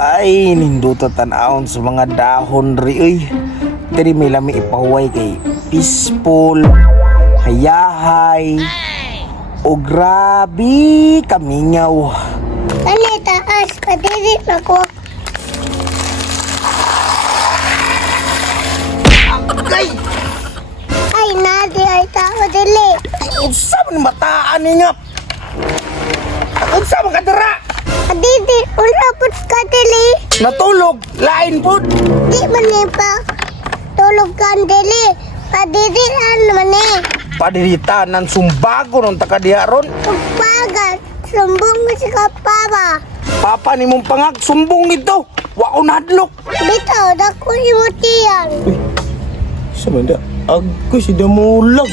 Ay, ninduta tanawon sa mga dahon ri uy. Diri may lami ipahuway kay peaceful, hayahay, o grabe kamingaw. Kani taas, kadiri na ko. Agay! Ay, nadi ay tao dili. Unsa man mataan niya? Unsa man kadara? Kadiri, ulapot ka dili. Natulog, lain pud. Di man ni pa. Tulog ka dili. Kadiri naman eh. Padirita ng sumbago ng takadiharon. Pagpagat, sumbong mo si kapapa. Papa ni mong pangag, sumbong nito. Wa ko nadlok. Bitaw, dako imutiyan. Sa manda, agko si Damulag.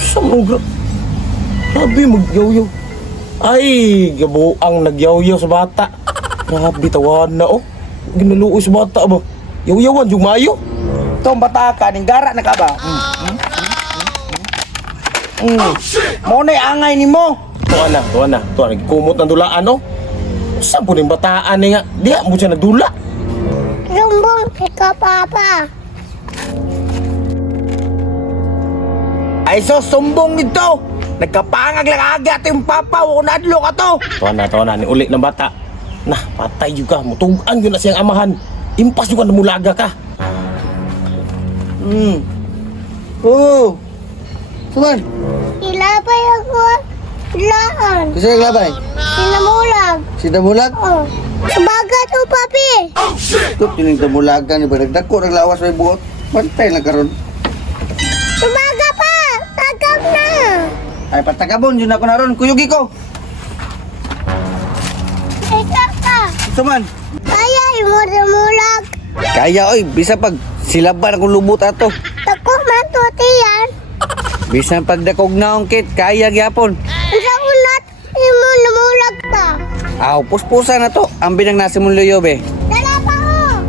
Sa mga grabe magyaw-yaw. Ay, gabo ang nagyaw-yaw sa bata. Grabe tawan na oh. Ginaluoy sa bata ba? Yaw-yawan yung mayo. Itong bata ka, ninggara na ka ba? Mo na angay ni mo. Tuwa na. Kumot ng dulaan oh. Saan po ng bataan niya? Diha mo siya nagdula. Sumbong si kapapa. Ay so, sumbong nito. Nagkapangag lang aga ito yung papa. Huwag nadlo ka to. Tuwa na. Ni ulit ng bata. Nah, patay juga. Mutugan yun na siyang amahan. Impas juga na mulaga ka. Oh. Suman, Ilabay ako. Laan. kasi naglabay. Sinamulag. Si Damulag. Oh. Sabagat o papi. Tut, yung Damulagan, iba nagdako, naglawas may buot. Pantay lang karon. Subaga pa. Tagam na. Ay, patagabon, yun ako na ron. Kuyugi ko. Ika ka. Suman. Kaya mo mulag. Kaya, oy, bisa pag silaban akong lubot ato. Tako man to tiyan. Bisa pag dakog naong kit, kaya gyapon. Sa unat, imo namulag pa. Aw, puspusa na to. Ang binang nasa mong luyobe. Dala pa ho.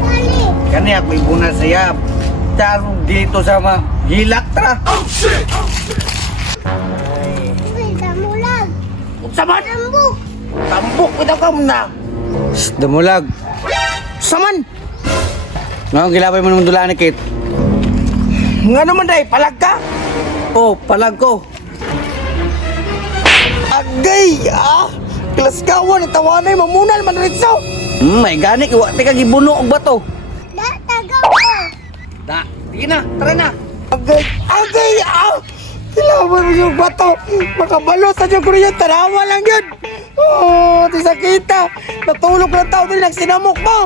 Dali. Kani ako ibuna siya. Tarong dito sa mga hilak tra. Uy, namulag. Saman! Tambuk. Tambok kita ka na. Damulag. Saman! No, gilabay mo ng dulaan ni Kit. Nga naman day, palag ka? Oh, palag ko. Agay! Kilas kawan, itawanay, mamunal man rin so. May gani, iwate ka gibuno og bato. Da, tagaw ko. Da, sige na, tara na. Agay! Kilawan mo yung bato. Makabalo sa dyan ko rin yung tanawa lang yun. Oh, di sakita. Natulog lang tao din, nagsinamok mo.